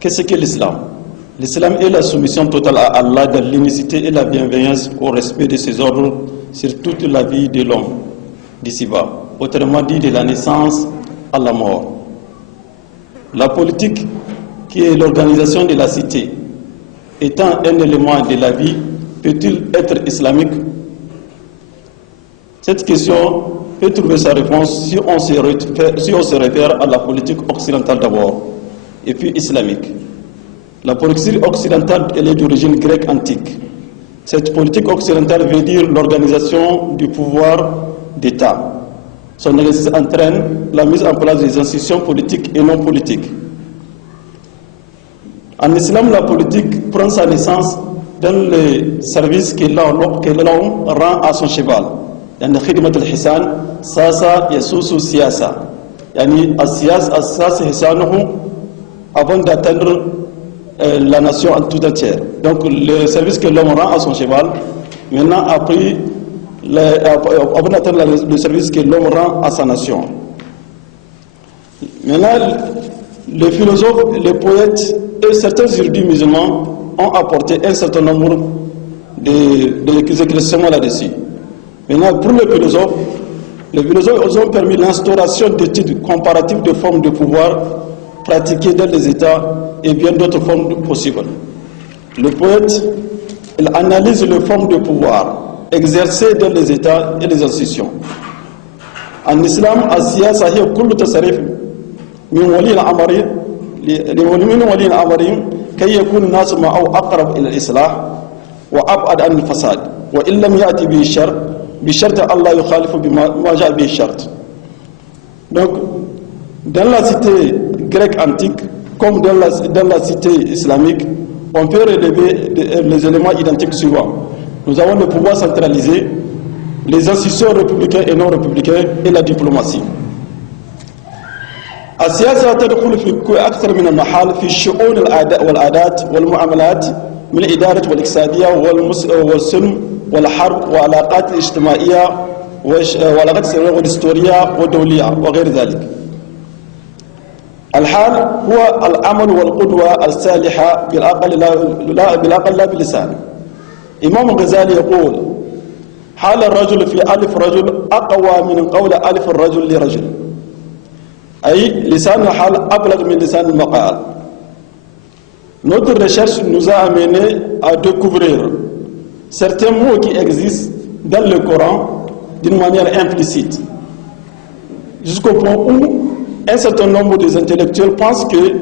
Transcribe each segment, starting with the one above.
Qu'est-ce que l'islam? L'islam est la soumission totale à Allah dans l'unicité et la bienveillance au respect de ses ordres sur toute la vie de l'homme d'ici-bas, autrement dit de la naissance à la mort. La politique, qui est l'organisation de la cité, étant un élément de la vie, peut-il être islamique? Cette question peut trouver sa réponse si on se réfère à la politique occidentale d'abord, et puis islamique. La politique occidentale, elle est d'origine grecque antique. Cette politique occidentale veut dire l'organisation du pouvoir d'État. Son exercice entraîne la mise en place des institutions politiques et non politiques. En islam, la politique prend sa naissance dans les services que l'homme rend à son cheval. يعني خدمة الحسان ساسا يسوس سياسة يعني السياسة حسانه avant d'atteindre la nation en tout entière. Donc le service que l'homme rend à son cheval maintenant a pris avant d'atteindre le service que l'homme rend à sa nation. Maintenant les philosophes, les poètes et certains érudits musulmans ont apporté un certain nombre d'éclaircissements là-dessus. Maintenant, pour les philosophes ont permis l'instauration d'études comparatives de formes de pouvoir pratiquées dans les États et bien d'autres formes possibles. Le poète, il analyse les formes de pouvoir exercées dans les États et les institutions. En islam, السياسة هي كل تصريف من ولي الأمر كي يكون الناس معه أقرب إلى الإصلاح وأبعد عن الفساد وإن لم يأتي به الشر بشرط الله يخالف بما جاء به الشرط. Donc, dans la cité grecque antique, comme dans la cité islamique, on peut relever les éléments identiques suivants. Nous avons le pouvoir centralisé, les institutions républicaines et non républicaines et la diplomatie. السياسة تدخل في أكثر من المحال في الشؤون والعادات والمعاملات من الإدارة والاقتصادية والسلم والحرب والعلاقات الاجتماعية والعلاقات السياسية والهستورية والدولية وغير ذلك. الحال هو العمل والقدوة الصالحة بالعقل لا باللسان. إمام الغزالي يقول: حال الرجل في ألف رجل أقوى من قول ألف الرجل لرجل. أي لسان الحال أبلغ من لسان المقال. Notre recherche nous a amené à découvrir certains mots qui existent dans le Coran d'une manière implicite, jusqu'au point où un certain nombre des intellectuels pensent que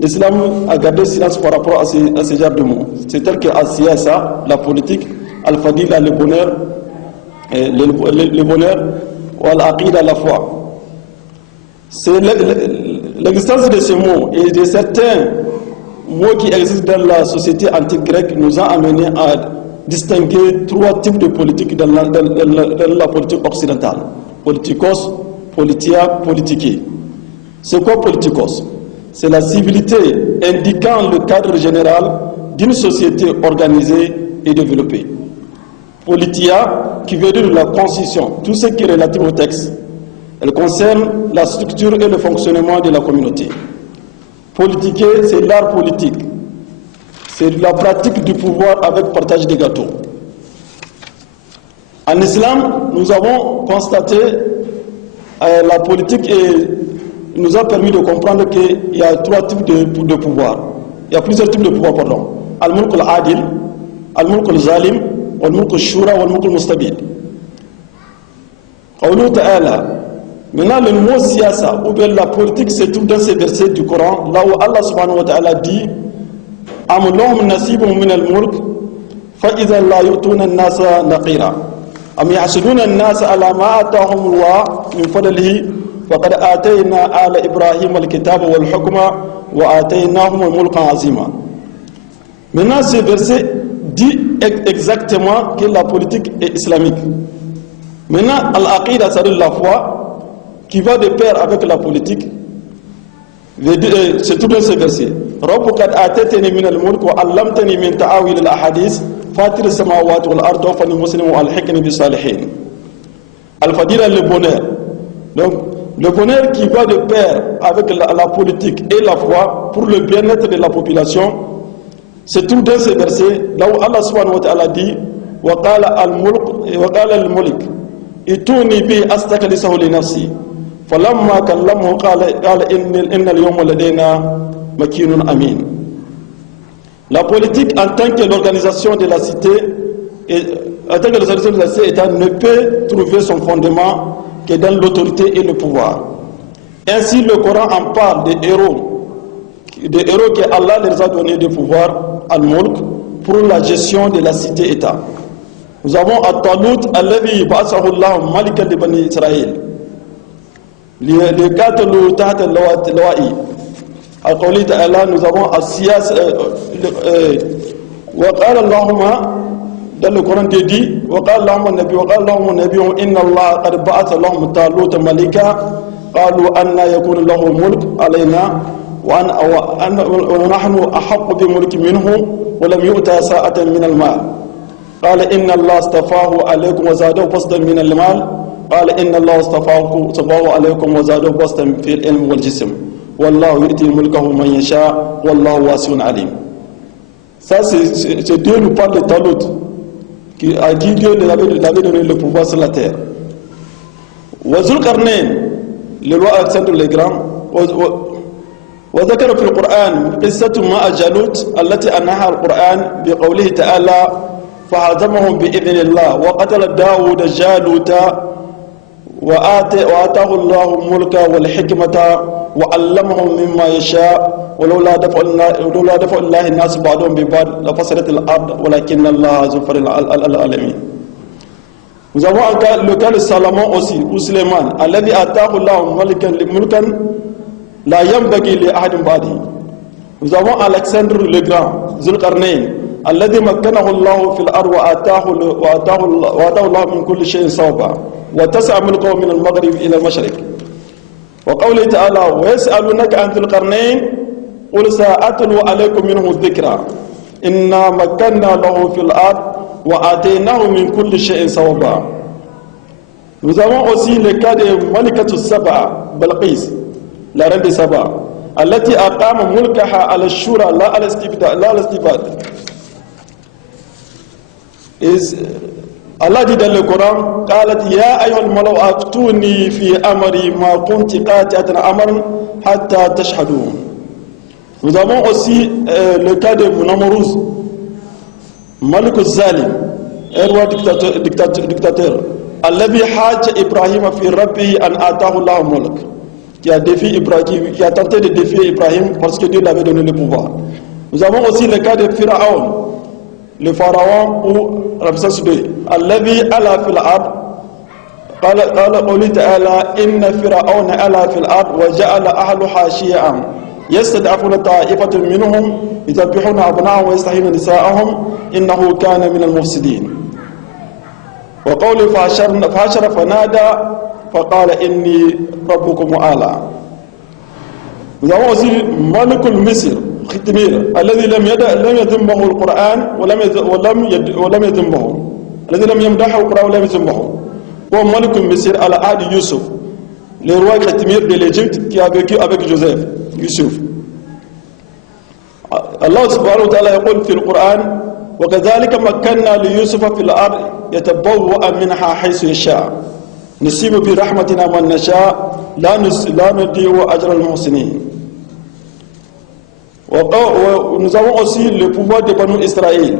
l'islam a gardé silence par rapport à ce genre de mots. C'est tel que al-siyasa, la politique, al-fadila, le bonheur, ou al-aqida, la foi. C'est l'existence de ces mots et de certains mots qui existent dans la société antique grecque nous a amené à distinguer trois types de politique dans la politique occidentale. Politikos, politia, politiki. C'est quoi politikos? C'est la civilité indiquant le cadre général d'une société organisée et développée. Politia, qui veut dire la constitution, tout ce qui est relatif au texte. Elle concerne la structure et le fonctionnement de la communauté. Politique, c'est l'art politique. C'est la pratique du pouvoir avec partage des gâteaux. En islam, nous avons constaté la politique et nous a permis de comprendre qu'il y a trois types de pouvoir. Il y a plusieurs types de pouvoir, pardon. Al-mulk al-adil, al-mulk al-zalim, al-mulk al-shura, al-mulk al-mustabid. Qawlu ta'ala. Maintenant, le mot siyasa, ou bien la politique, se trouve dans ces versets du Coran, là où Allah subhanahu wa ta'ala dit Am lahum nasibun min al-mulk fa idha la yu'tuna an-nasa naqira am yahsuduna an-nasa ala ma atahum Allah min fadlihi faqad atayna ala Ibrahim al-kitaba wal hukma wa ataynahum mulkan azima. Maintenant, ce verset dit exactement que la politique est islamique. Maintenant, al-aqida, c'est-à-dire la foi, qui va de pair avec la politique, c'est tout dans ce verset. ربك آتيتني من الملك وعلمتني من تأويل الأحاديث فاطر السماوات والأرض وفني مسلم والحقني بالصالحين. Al-Fadila, le bonheur. Donc, Le bonheur qui va de pair avec la politique et la foi pour le bien-être de la population se trouve dans ces versets là où Allah subhanahu wa ta'ala dit وقال الملك ائتوني به أستخلصه لنفسي فلما كلمه قال إن اليوم لدينا مكين أمين. La politique en tant que l'organisation de la cité État ne peut trouver son fondement que dans l'autorité et le pouvoir. Ainsi le Coran en parle des héros que Allah leur a donné de pouvoir al-Mulk pour la gestion de la cité-État. Nous avons At-Talut alladhi ba'athahu Allah malikan li bani Israël. لقاتلوا تحت اللواء. قوله تعالى nous avons السياسة وقال اللهم dans le Coran dit وقال اللهم النبي إن الله قد بعث لهم طالوت ملكا قالوا أن يكون له ملك علينا ونحن أحق بملك منه ولم يؤتى ساعة من المال قال إن الله اصطفاه عليكم وزاده بسطا من المال قال إن الله اصطفاه عليكم وزاده بسطا في العلم والجسم والله يؤتي ملكه من يشاء والله واسع عليم. Ça c'est Dieu nous parle de Talut qui a dit Dieu lui avait donné le pouvoir sur la terre. Zulqarnain, le roi Alexandre le Grand, وذكر في القرآن قصة مع جالوت التي أنهاها القرآن بقوله تعالى فهزمهم بإذن الله وقتل داود جالوت وآتاه الله الملك والحكمة وعلمه مما يشاء ولولا دفع الله الناس بعضهم ببعض لفسدت الأرض ولكن الله ذو الفضل على العالمين. Nous avons le cas de Salomon aussi, ou Suleiman, الذي آتاه الله ملكا لا ينبغي لأحد بعده. Nous avons Alexandre le Grand, Zulqarnain, الذي مكنه الله في الأرض وآتاه الله من كل شيء صوبا وتسع ملكه من المغرب إلى المشرق. وقوله تعالى ويسألونك عن ذي القرنين قل سأتلو عليكم منه الذكرى إنا مكنا له في الأرض وآتيناه من كل شيء صوبا. Nous avons aussi le cas de Malikatu Saba, Balqis, la reine de Saba, التي أقام ملكها على الشورى لا على الاستبداد. Allah dit dans le Coran قالت يا أيها الملأ أفتوني في أمري ما كنت قاطعة أمرا حتى تشهدون. Nous avons aussi le cas de Namrouz, Malik al-Zalim, un roi dictateur, الذي حاج إبراهيم في ربه أن آتاه الله الملك, qui a tenté de défier Ibrahim parce que Dieu lui avait donné le pouvoir. Nous avons aussi le cas de Pharaon, le pharaon ou Ramsès II, الذي ألا في الأرض قال قوله تعالى إن فرعون ألا في الأرض وجعل أهلها شيعا يستضعفون طائفة منهم يذبحون أبناءهم ويستحيون نساءهم إنه كان من المفسدين. وقوله فحشر فنادى فقال إني ربكم أعلى. Nous avons aussi ملك مصر ختمير الذي لم يذمه القرآن ولم يذمه الذي لم يمدحه القرآن ولم يذمه. هو ملك مصر على عهد يوسف, le roi ختمير de l'Égypte qui a vécu avec Joseph, Yusuf. Allah subhanahu wa ta'ala يقول في القرآن وكذلك مكنا ليوسف في الأرض يتبوأ منها حيث يشاء نصيب برحمتنا من نشاء لا نضيع أجر المحسنين. Nous avons aussi le pouvoir de Banu Israël.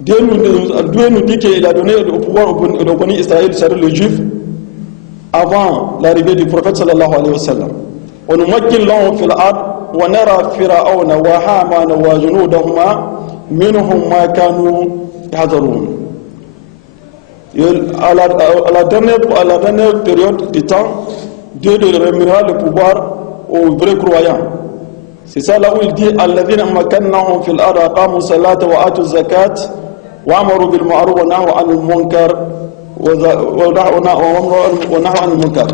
Dieu nous dit qu'il a donné le pouvoir aux Banu Israël, c'est-à-dire les Juifs, avant l'arrivée du prophète sallallahu alayhi wa sallam. ونمكن لهم في الأرض ونرى فرعون وهامان وجنودهما منهم ما كانوا يحذرون. À la dernière période du temps, Dieu remettra le pouvoir aux vrais croyants. C'est ça là où il dit الذين مكناهم في الأرض أقاموا الصلاة وآتوا الزكاة وأمروا بالمعروف ونهوا عن المنكر ونهوا عن المنكر.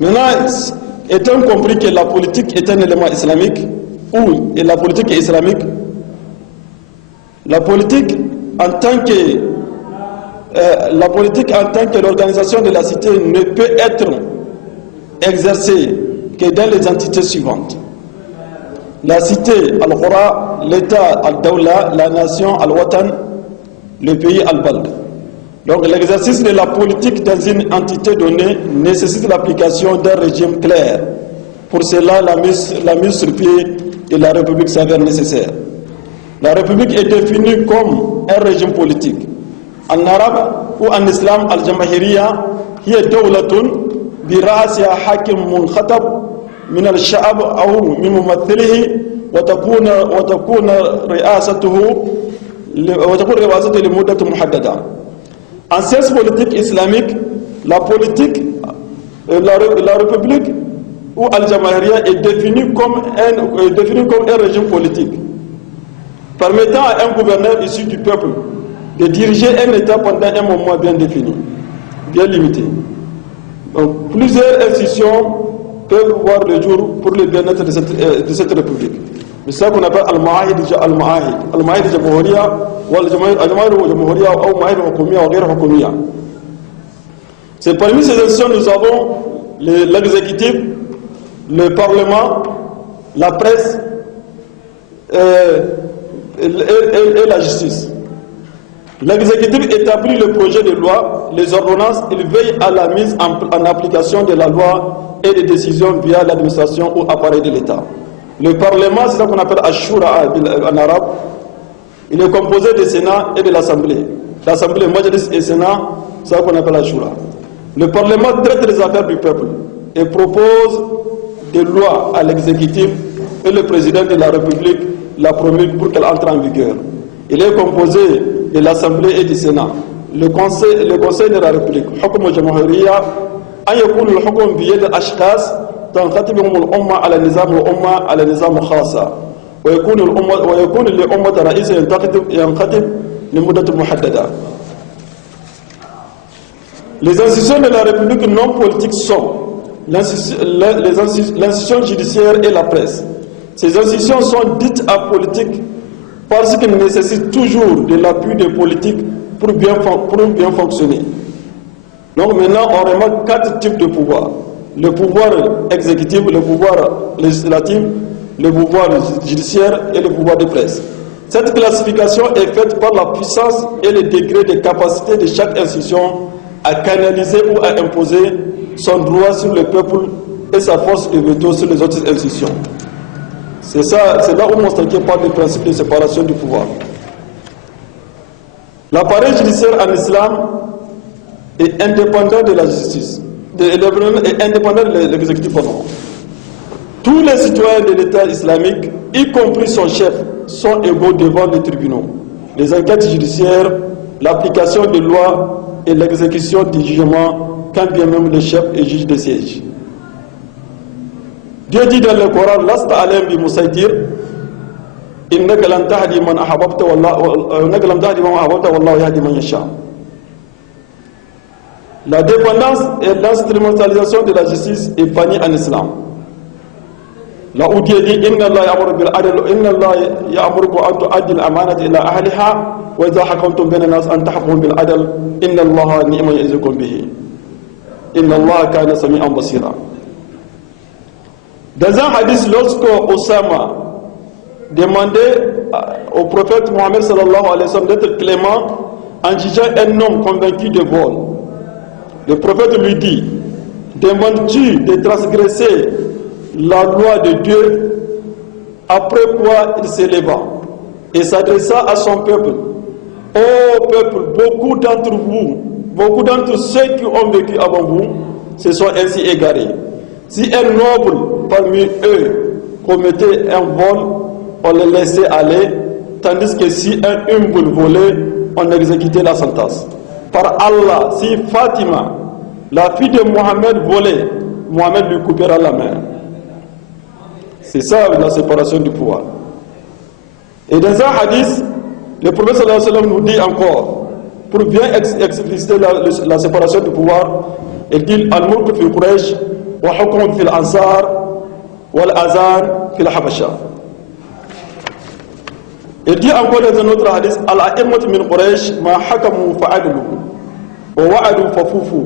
Maintenant, étant compris que la politique est un élément islamique, et la politique est islamique, la politique en tant que la politique en tant que l'organisation de la cité ne peut être exercée que dans les entités suivantes. La cité, Al-Qura, l'État, Al-Dawla, la nation, Al-Watan, le pays, Al-Balad. Donc l'exercice de la politique dans une entité donnée nécessite l'application d'un régime clair. Pour cela, la mise sur pied de la République s'avère nécessaire. La République est définie comme un régime politique. En arabe ou en islam, al-Jamahiriya, hiya dawlatun bi ra'siha hakim munqatab min al-sha'ab aw min mumathilihi wa takuna ri'asatuhu li muddat muhaddada. En sciences politiques islamiques, la République ou al-Jamahiriya est définie comme un régime politique permettant à un gouverneur issu du peuple de diriger un État pendant un moment bien défini, bien limité. Donc, plusieurs institutions peuvent voir le jour pour le bien-être de cette République. C'est ça qu'on appelle al-Ma'ahid Jamhuriya, al-Jamahir Jamhuriya, ou Ma'ahid Hukumiya, ou Ghair Hukumiya. C'est parmi ces institutions, nous avons l'exécutif, le Parlement, la presse et la justice. L'exécutif établit le projet de loi, les ordonnances, il veille à la mise en application de la loi et des décisions via l'administration ou appareil de l'État. Le Parlement, c'est ça qu'on appelle Ashura en arabe, il est composé du Sénat et de l'Assemblée. L'Assemblée, Majlis et Sénat, c'est ça qu'on appelle Ashura. Le Parlement traite les affaires du peuple et propose des lois à l'exécutif et le président de la République la promulgue pour qu'elle entre en vigueur. Il est composé de l'Assemblée et du Sénat. Le Conseil de la République, حكم جمهورية أن يكون الحكم بيد الأشخاص تنقسمهم الأمة على نظام الأمة على نظام خاصة ويكون للأمة رئيس ينقسم لمدة محددة. Les institutions de la République non politiques sont l'institution judiciaire et la presse. Ces institutions sont dites apolitiques parce qu'elles nécessitent toujours de l'appui des politiques pour bien fonctionner. Donc maintenant, on remarque 4 types de pouvoirs. Le pouvoir exécutif, le pouvoir législatif, le pouvoir judiciaire et le pouvoir de presse. Cette classification est faite par la puissance et le degré de capacité de chaque institution à canaliser ou à imposer son droit sur le peuple et sa force de veto sur les autres institutions. C'est là où Moustaki parle du principe de séparation du pouvoir. L'appareil judiciaire en islam est indépendant de la justice, est indépendant de l'exécutif. Tous les citoyens de l'État islamique, y compris son chef, sont égaux devant les tribunaux. Les enquêtes judiciaires, l'application des lois et l'exécution du jugement, quand bien même le chef est juge de siège. Dieu dit dans le Coran, Lasta alayhim bi musaytir, innaka lan tahdi man ahbabta wallahu yahdi man yasha. La dépendance et l'instrumentalisation de la justice est bannie en islam. Là où Dieu dit Inna Allah ya'muru bil adl, Inna Allah ya'murukum an tu'addu al-amanati ila ahliha wa idha hakamtum bayna an-nas an tahkumu bil adl, Inna Allah ni'ma ya'izukum bihi. Inna Allah kana sami'an basira. Dans un hadith, lorsque Osama demandait au prophète Mohammed sallallahu alayhi wa sallam d'être clément en jugeant un homme convaincu de vol, le prophète lui dit: demandes-tu de transgresser la loi de Dieu? Après quoi il s'éleva et s'adressa à son peuple: ô peuple, beaucoup d'entre ceux qui ont vécu avant vous se sont ainsi égarés. Si un noble parmi eux commettait un vol, on le laissait aller, tandis que si un humble volait, on exécutait la sentence. Par Allah, si Fatima, la fille de Mohammed, volait, Mohammed lui coupera la main. C'est ça la séparation du pouvoir. Et dans un hadith, le prophète sallallahu alayhi wa sallam nous dit encore, pour bien expliciter la séparation du pouvoir, il dit Al-Mulk fi Quraysh wa hukm fi al-Ansar wal azan fi al-Habasha. Il dit encore dans un autre hadith, Al-A'immat min Quraysh ma hakamu fa'adlu ووعدوا ففوفوا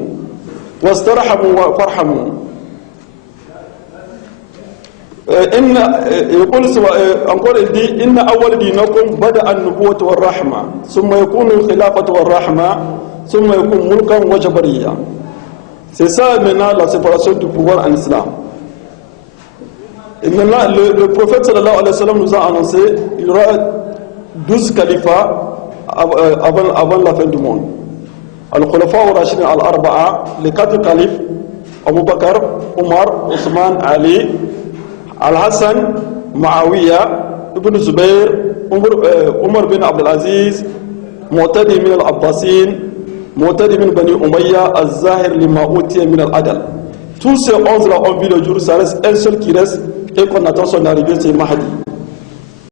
واسترحموا فارحموا. إن يقول أنقول دي إن أول دينكم بدأ النبوة والرحمة ثم يكون الخلافة والرحمة ثم يكون ملكا وجبريا. C'est ça maintenant la séparation du pouvoir en islam. Et maintenant le prophète sallallahu alayhi wa sallam nous a annoncé il y aura 12 califats avant la fin du monde. Al-Khulafa al-Rashidin al-Arba'a, les 4 califes, Abu Bakr, Omar, Othman, Ali, Al-Hassan, Muawiyah, Ibn Zubayr, Umar bin Abdul Aziz, Mu'tadi min al-Abbasin, Mu'tadi min Bani Umayya, Al-Zahir lima utiya min al-Adal. Tous ces 11 là ont vu le jour, ça reste un seul qui reste et qu'on attend son arrivée, c'est Mahdi.